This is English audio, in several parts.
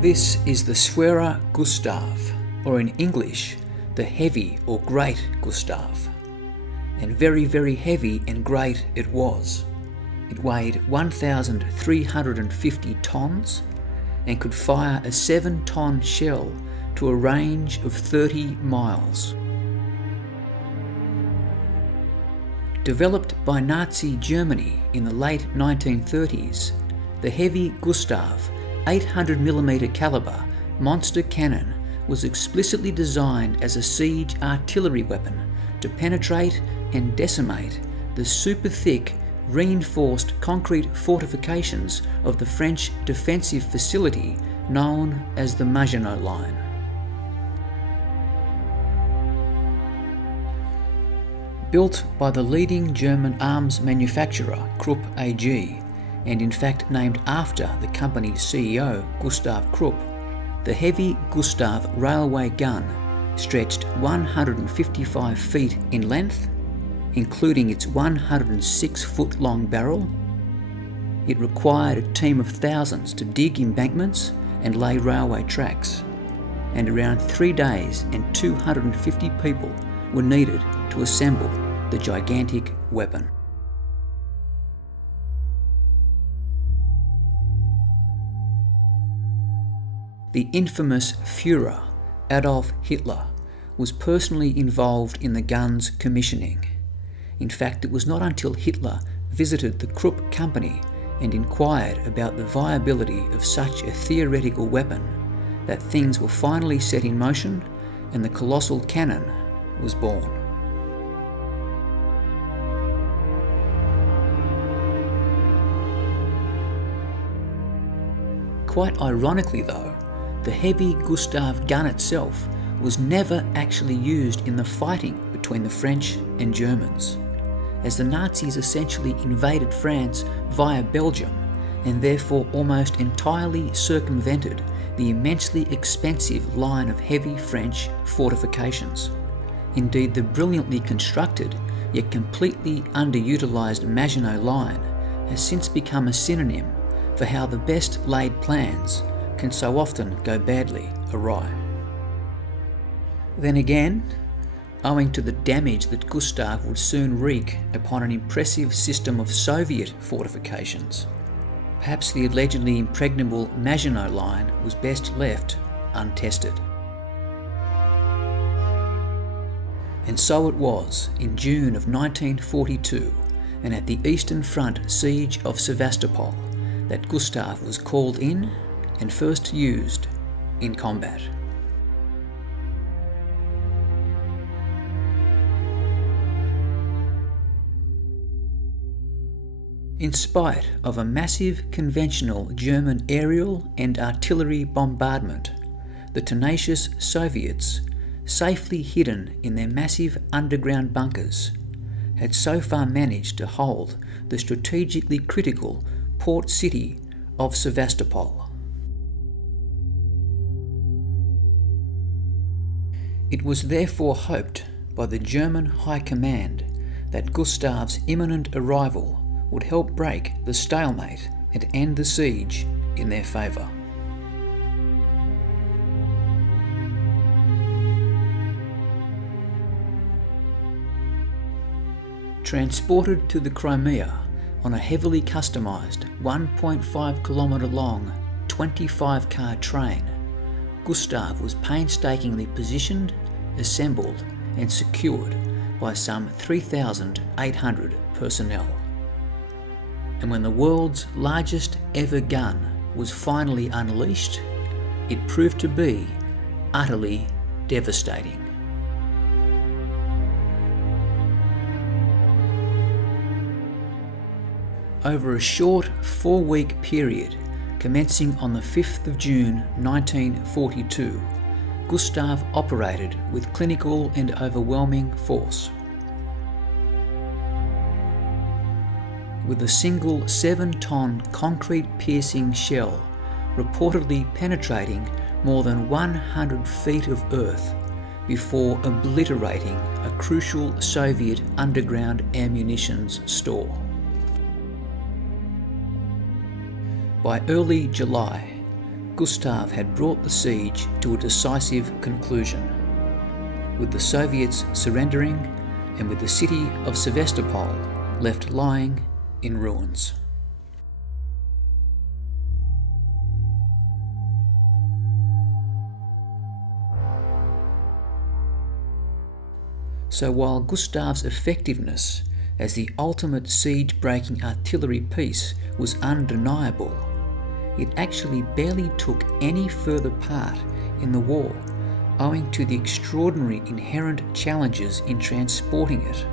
This is the schwerer Gustav, or in English, the heavy or great Gustav. And very, very heavy and great it was. It weighed 1,350 tons and could fire a 7-ton shell to a range of 30 miles. Developed by Nazi Germany in the late 1930s, the heavy Gustav 800mm caliber monster cannon was explicitly designed as a siege artillery weapon to penetrate and decimate the super thick reinforced concrete fortifications of the French defensive facility known as the Maginot Line. Built by the leading German arms manufacturer Krupp AG, and in fact named after the company's CEO Gustav Krupp, the heavy Gustav railway gun stretched 155 feet in length, including its 106-foot-long barrel. It required a team of thousands to dig embankments and lay railway tracks, and around 3 days and 250 people were needed to assemble the gigantic weapon. The infamous Führer, Adolf Hitler, was personally involved in the gun's commissioning. In fact, it was not until Hitler visited the Krupp company and inquired about the viability of such a theoretical weapon that things were finally set in motion and the colossal cannon was born. Quite ironically though, the heavy Gustav gun itself was never actually used in the fighting between the French and Germans, as the Nazis essentially invaded France via Belgium and therefore almost entirely circumvented the immensely expensive line of heavy French fortifications. Indeed, the brilliantly constructed yet completely underutilised Maginot Line has since become a synonym for how the best laid plans can so often go badly awry. Then again, owing to the damage that Gustav would soon wreak upon an impressive system of Soviet fortifications, perhaps the allegedly impregnable Maginot Line was best left untested. And so it was in June of 1942, and at the Eastern Front siege of Sevastopol, that Gustav was called in and first used in combat. In spite of a massive conventional German aerial and artillery bombardment, the tenacious Soviets, safely hidden in their massive underground bunkers, had so far managed to hold the strategically critical port city of Sevastopol. It was therefore hoped by the German High Command that Gustav's imminent arrival would help break the stalemate and end the siege in their favour. Transported to the Crimea on a heavily customised 1.5 kilometre long 25-car train, Gustav was painstakingly positioned, assembled and secured by some 3,800 personnel. And when the world's largest ever gun was finally unleashed, it proved to be utterly devastating. Over a short 4-week period, commencing on the 5th of June 1942, Gustav operated with clinical and overwhelming force. With a single 7-ton concrete-piercing shell reportedly penetrating more than 100 feet of earth before obliterating a crucial Soviet underground ammunitions store. By early July, Gustav had brought the siege to a decisive conclusion, with the Soviets surrendering and with the city of Sevastopol left lying in ruins. So while Gustav's effectiveness as the ultimate siege-breaking artillery piece was undeniable, it actually barely took any further part in the war, owing to the extraordinary inherent challenges in transporting it,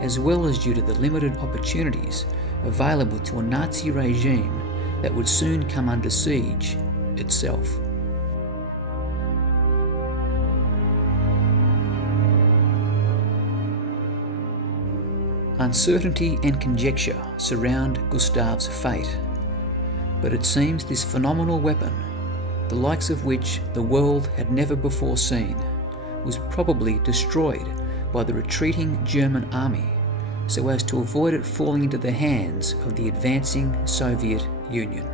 as well as due to the limited opportunities available to a Nazi regime that would soon come under siege itself. Uncertainty and conjecture surround Gustav's fate, but it seems this phenomenal weapon, the likes of which the world had never before seen, was probably destroyed by the retreating German army so as to avoid it falling into the hands of the advancing Soviet Union.